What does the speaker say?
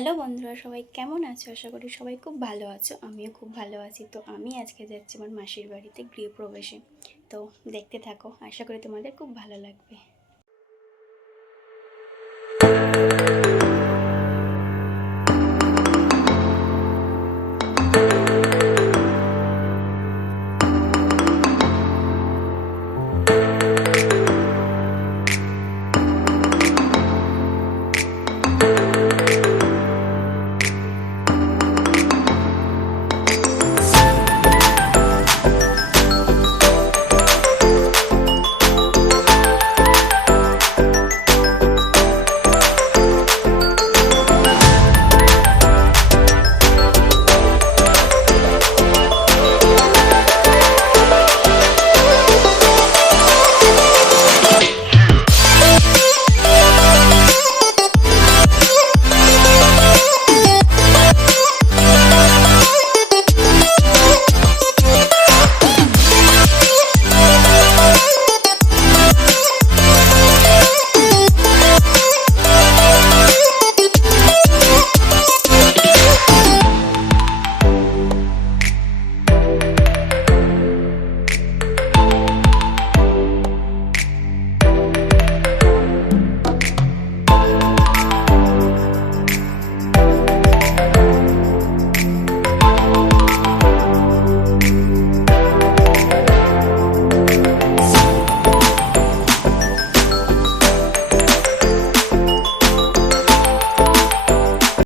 Hello বন্ধুরা, সবাই কেমন আছো? আশা করি সবাই খুব ভালো আছো, আমিও খুব ভালো আছি। তো আমি আজকে যাচ্ছি আমার মাসির বাড়িতে গৃহপ্রবেশে। তো দেখতে থাকো, আশা করি তোমাদের খুব ভালো লাগবে।